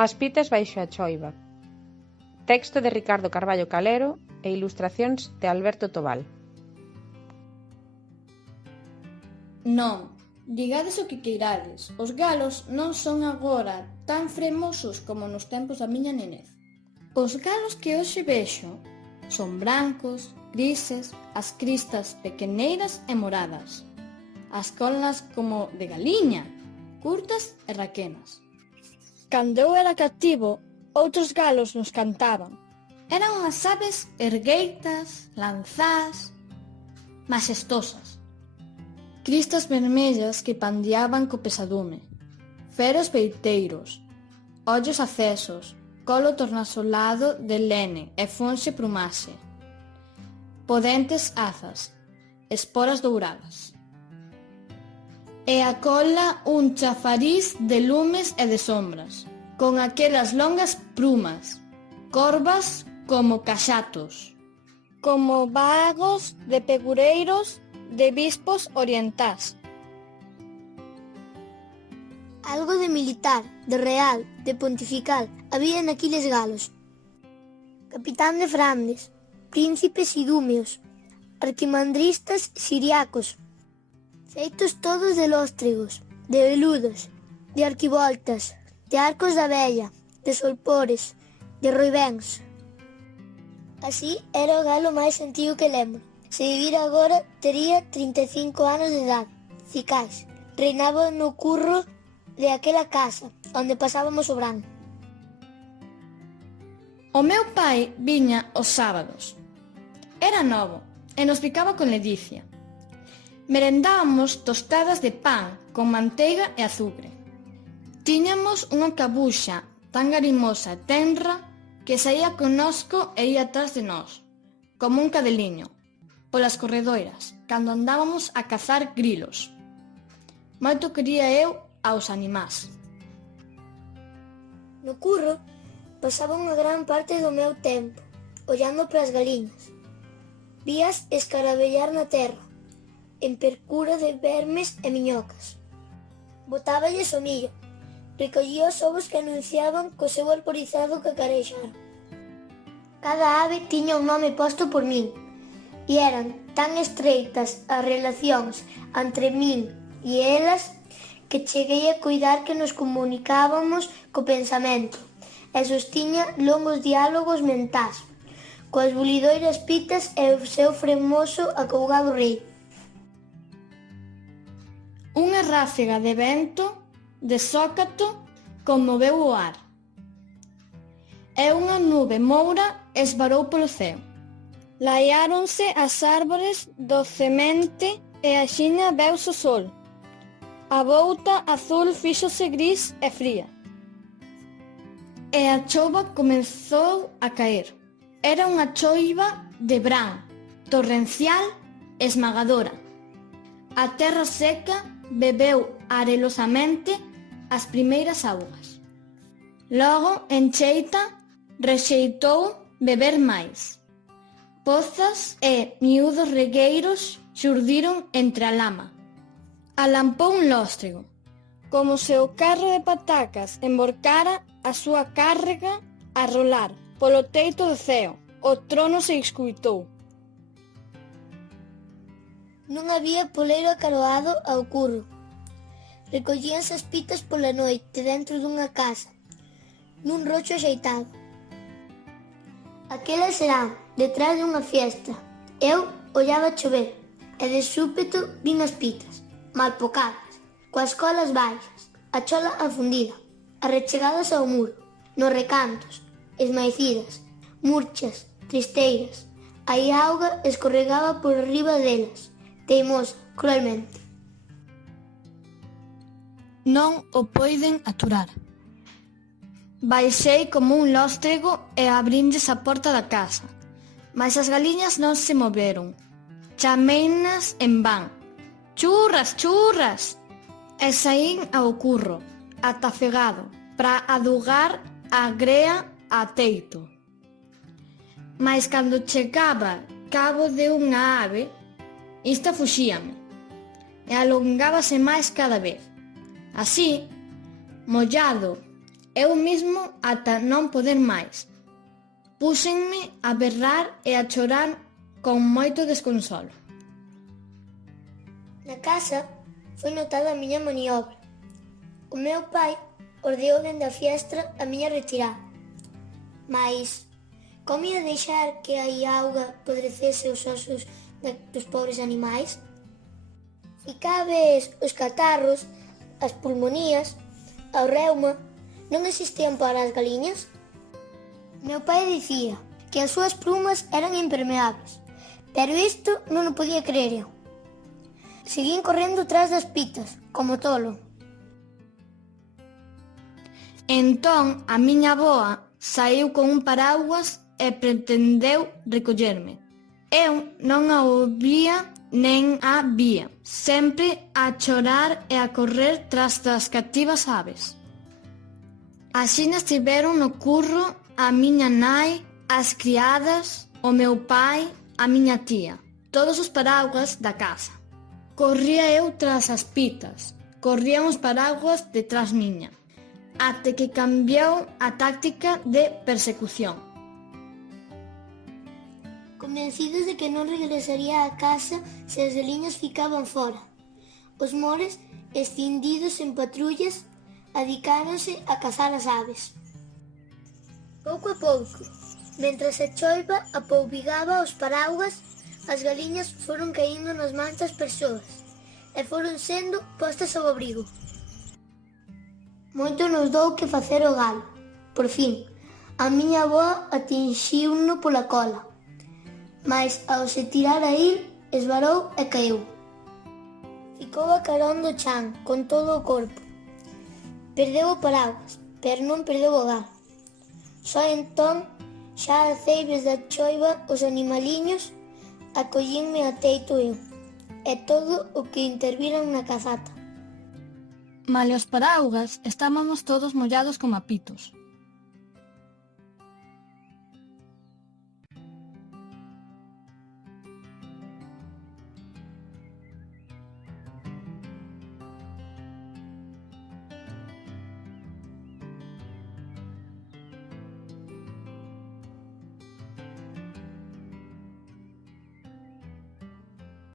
As pitas baixo a choiva. Texto de Ricardo Carballo Calero e ilustracións de Alberto Tobal. Non, digades o que queirades, os galos non son agora tan fremosos como nos tempos da miña nenez. Os galos que hoxe vexo son brancos, grises, as cristas pequeneiras e moradas, as colas como de galiña, curtas e raquenas. Cando eu era cativo, outros galos nos cantaban. Eran unhas aves ergueitas, lanzás, maxestosas. Cristas vermellas que pandeaban co pesadume, feros peiteiros, ollos acesos, colo tornasolado de lene e fonxe plumaxe, podentes azas, esporas douradas. E a cola un chafariz de lumes e de sombras, con aquelas longas plumas, corvas como caxatos, como vagos de pegureiros de bispos orientás. Algo de militar, de real, de pontifical, había naquiles galos. Capitán de Flandes, príncipes idúmeos, arquimandristas siriacos, feitos todos de lóstregos, de veludos, de arquivoltas, de arcos da vella, de solpores, de roibéns. Así era o galo máis antigo que lembro. Se vivira agora, tería 35 anos de edad, cicais. Reinaba no curro de aquela casa, onde pasábamos o verán. O meu pai viña os sábados. Era novo e nos picaba con ledicia. Merendábamos tostadas de pan con manteiga e azucre. Tiñamos unha cabuxa tan garimosa e tenra que saía connosco e ia atrás de nós, como un cadeliño, polas corredoiras, cando andábamos a cazar grilos. Moito quería eu aos animás. No curro, pasaba unha gran parte do meu tempo, ollando para as galiñas. Vías escarabellar na terra, en percura de vermes e miñocas. Botáballes o millo, recollía os ovos que anunciaban co seu alporizado cacarexar. Cada ave tiña un nome posto por min, e eran tan estreitas as relacións entre min e elas que cheguei a coidar que nos comunicábamos co pensamento e sostiña longos diálogos mentás, coas bulidoiras pitas e o seu fremoso acougado rei. Unha ráfega de vento de zócato conmoveu o ar, e unha nube moura esvarou polo ceo. Laiáronse as árbores docemente e axiña veuse o sol. A volta azul fíxose gris e fría. E a chova comezou a caer. Era unha choiva de brán, torrencial e esmagadora. A terra seca bebeu arelosamente as primeiras augas. Logo, en cheita, rexeitou beber máis. Pozas e miúdos regueiros xurdiron entre a lama. Alampou un lóstrego, como se o carro de patacas emborcara a súa cárrega a rolar polo teito do ceo. O trono se escuitou. Non había poleiro acaroado ao curro. Recollíanse as pitas pola noite dentro dunha casa, nun rocho axeitado. Aquela será detrás dunha fiesta. Eu ollaba chover e de súpeto vin as pitas, mal pocadas, coas colas baixas, a chola afundida, arrechegadas ao muro, nos recantos, esmaecidas, murchas, tristeiras. Aí a auga escorregaba por riba delas, teimosa, cruelmente. Non o poiden aturar. Baixei como un lóstrego e abrindes a porta da casa, mas as galiñas non se moveron. Chaméinas en van. Churras, churras! E saín ao curro, atafegado, para adugar a grea a teito. Mais cando chegaba cabo de unha ave, esta fuxíame e alongábase máis cada vez. Así, mollado Eu mesmo ata non poder máis. Púxenme a berrar e a chorar con moito desconsolo. Na casa foi notada a miña maniobra. O meu pai ordeou dende a fiestra a miña retirada. Mais, como ia deixar que aí auga podrecese os osos dos pobres animais? Ficabes os catarros, as pulmonías, o reuma, non existían para as galiñas? Meu pai dicía que as súas plumas eran impermeables, pero isto non o podía creer eu. Seguín correndo tras das pitas, como tolo. Entón, a miña avoa saíu con un paraguas e pretendeu recollerme. Eu non a ouvía nen a vía, sempre a chorar e a correr tras das cativas aves. Así estiveron no curro a miña nai, as criadas, o meu pai, a miña tía, todos os paraguas da casa. Corría eu tras as pitas, corrían os paraguas detrás miña, até que cambiou a táctica de persecución. Convencidos de que non regresaría á casa se as galiñas ficaban fora. Os mores, escindidos en patrullas, adicáronse a cazar as aves. Pouco a pouco, mentras a choiva apoubigaba os paraguas, as galiñas foron caíndo nas mantas persoas e foron sendo postas ao abrigo. Moito nos dou que facer o galo. Por fin, a miña avoa atinxiuno pola cola, mais ao se tirar a ir, esvarou e caeu. Ficou a carón do chan, con todo o corpo. Perdeu o paraguas, pero non perdeu o galo. Só entón, xa a ceibes da choiva, os animaliños, acollínme a teito eu, e todo o que interviran na cazata. Malia os paraugas, estábamos todos mollados como apitos.